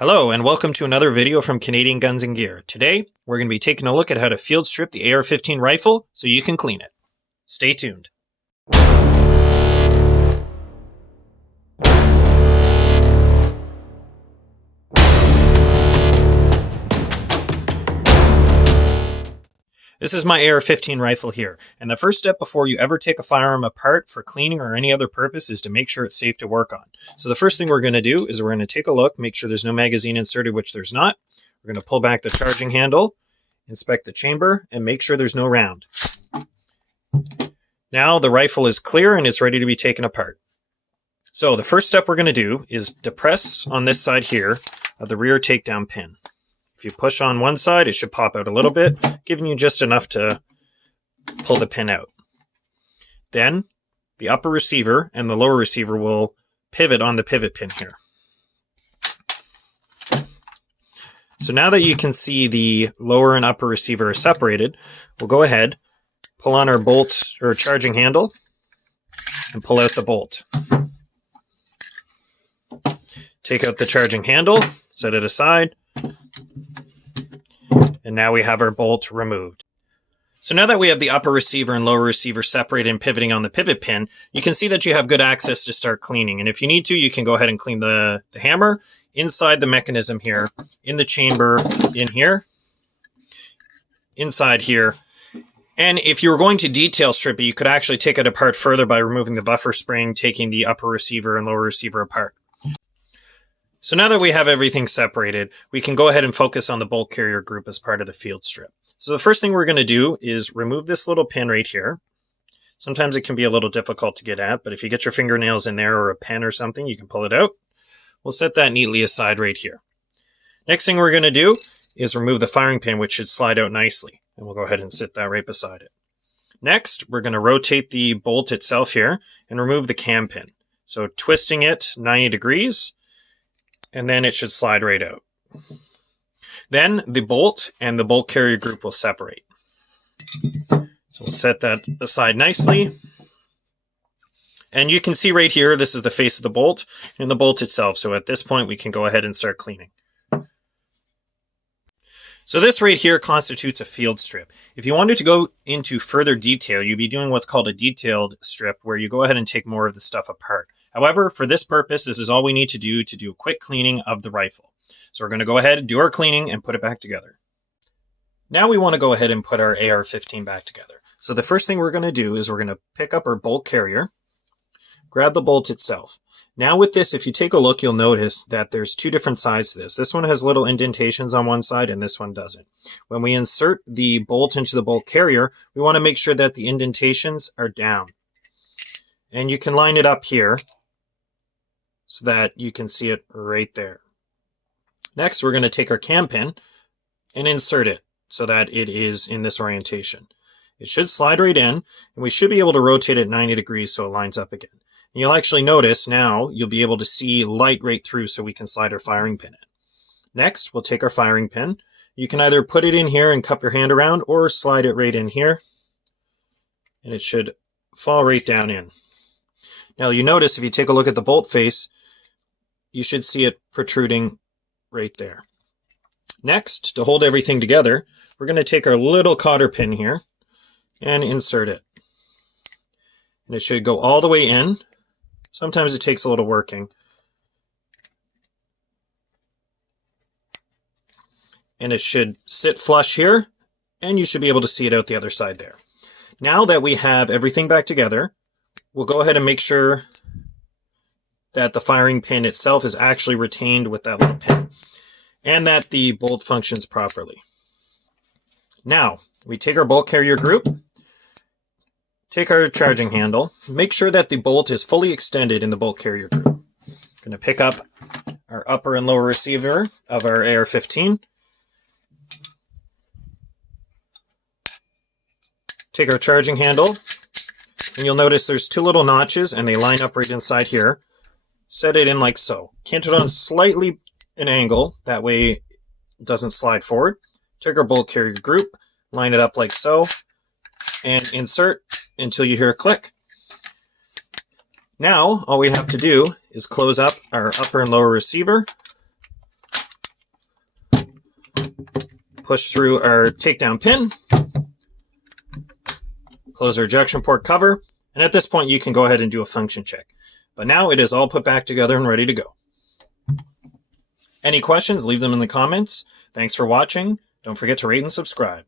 Hello and welcome to another video from Canadian Guns and Gear. Today, we're going to be taking a look at how to field strip the AR15 rifle so you can clean it. Stay tuned. This is my AR15 rifle here, and the first step before you ever take a firearm apart for cleaning or any other purpose is to make sure it's safe to work on. So the first thing we're going to do is we're going to take a look, make sure there's no magazine inserted, which there's not. We're going to pull back the charging handle, inspect the chamber, and make sure there's no round. Now the rifle is clear and it's ready to be taken apart. So the first step we're going to do is depress on this side here of the rear takedown pin. If you push on one side, it should pop out a little bit, giving you just enough to pull the pin out. Then, the upper receiver and the lower receiver will pivot on the pivot pin here. So now that you can see the lower and upper receiver are separated, we'll go ahead, pull on our bolt or charging handle, and pull out the bolt. Take out the charging handle, set it aside, and now we have our bolt removed. So now that we have the upper receiver and lower receiver separated and pivoting on the pivot pin, you can see that you have good access to start cleaning. And if you need to, you can go ahead and clean the hammer inside the mechanism here, in the chamber in here, inside here. And if you were going to detail strip it, you could actually take it apart further by removing the buffer spring, taking the upper receiver and lower receiver apart. So now that we have everything separated, we can go ahead and focus on the bolt carrier group as part of the field strip. So the first thing we're going to do is remove this little pin right here. Sometimes it can be a little difficult to get at, but if you get your fingernails in there or a pen or something, you can pull it out. We'll set that neatly aside right here. Next thing we're going to do is remove the firing pin, which should slide out nicely. And we'll go ahead and sit that right beside it. Next, we're going to rotate the bolt itself here and remove the cam pin. So twisting it 90 degrees. And then it should slide right out. Then the bolt and the bolt carrier group will separate. So we'll set that aside nicely. And you can see right here, this is the face of the bolt and the bolt itself. So at this point, we can go ahead and start cleaning. So this right here constitutes a field strip. If you wanted to go into further detail, you'd be doing what's called a detailed strip, where you go ahead and take more of the stuff apart. However, for this purpose, this is all we need to do a quick cleaning of the rifle. So we're going to go ahead and do our cleaning and put it back together. Now we want to go ahead and put our AR15 back together. So the first thing we're going to do is we're going to pick up our bolt carrier, grab the bolt itself. Now with this, if you take a look, you'll notice that there's two different sides to this. This one has little indentations on one side and this one doesn't. When we insert the bolt into the bolt carrier, we want to make sure that the indentations are down. And you can line it up here so that you can see it right there. Next, we're going to take our cam pin and insert it so that it is in this orientation. It should slide right in, and we should be able to rotate it 90 degrees so it lines up again. And you'll actually notice now you'll be able to see light right through so we can slide our firing pin in. Next, we'll take our firing pin. You can either put it in here and cup your hand around or slide it right in here, and it should fall right down in. Now you notice if you take a look at the bolt face, you should see it protruding right there. Next, to hold everything together, we're going to take our little cotter pin here and insert it. And it should go all the way in. Sometimes it takes a little working. And it should sit flush here, and you should be able to see it out the other side there. Now that we have everything back together, we'll go ahead and make sure that the firing pin itself is actually retained with that little pin and that the bolt functions properly. Now, we take our bolt carrier group, take our charging handle, make sure that the bolt is fully extended in the bolt carrier group. Going to pick up our upper and lower receiver of our AR15, take our charging handle, and you'll notice there's two little notches and they line up right inside here. Set it in like so. Cant it on slightly an angle, that way it doesn't slide forward. Take our bolt carrier group, line it up like so, and insert until you hear a click. Now, all we have to do is close up our upper and lower receiver, Push through our takedown pin, close our ejection port cover, and at this point you can go ahead and do a function check. But now it is all put back together and ready to go. Any questions, leave them in the comments. Thanks for watching. Don't forget to rate and subscribe.